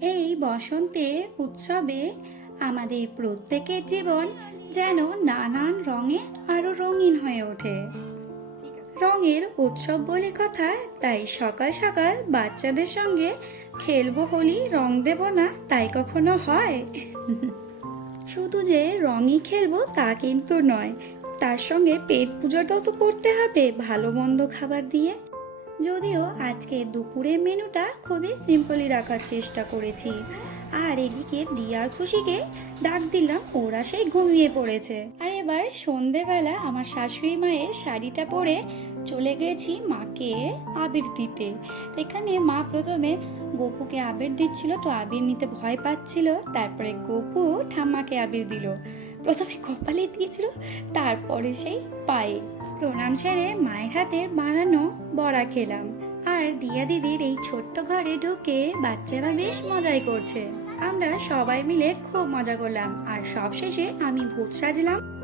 এই বসন্তের উৎসবে আমাদের প্রত্যেকের জীবন যেন নানান রঙে আরো রঙিন হয়ে ওঠে। রঙের উৎসব বলে কথা, তাই সকাল সকাল বাচ্চাদের সঙ্গে খেলবো হোলি, রং দেব না তাই কখনো হয়? শুধু যে রঙই খেলবো তা কিন্তু নয়, তার সঙ্গে পেট পুজোটাও তো করতে হবে ভালো মন্দ খাবার দিয়ে। যদিও আজকে দুপুরের মেনুটা খুবই সিম্পলই রাখার চেষ্টা করেছি। আর এদিকে দিয়ার খুশিকে ডাক দিলাম, ওরা সেই ঘুমিয়ে পড়েছে। আর এবার সন্ধেবেলা আমার শাশুড়ি মায়ের শাড়িটা পরে চলে গেছি মাকে আবির দিতে। তো এখানে মা প্রথমে গপুকে আবির দিচ্ছিল, তো আবির নিতে ভয় পাচ্ছিল। তারপরে গপু ঠাম্মাকে আবির দিল। প্রথমে কপালে দিয়েছিল, তারপরে সেই পায়ে। প্রণাম সেরে মায়ের হাতের বানানো বড়া খেলাম। আর দিয়া দিদির এই ছোট্ট ঘরে ঢুকে বাচ্চারা বেশ মজাই করছে। আমরা সবাই মিলে খুব মজা করলাম। আর সবশেষে আমি ভূত সাজলাম।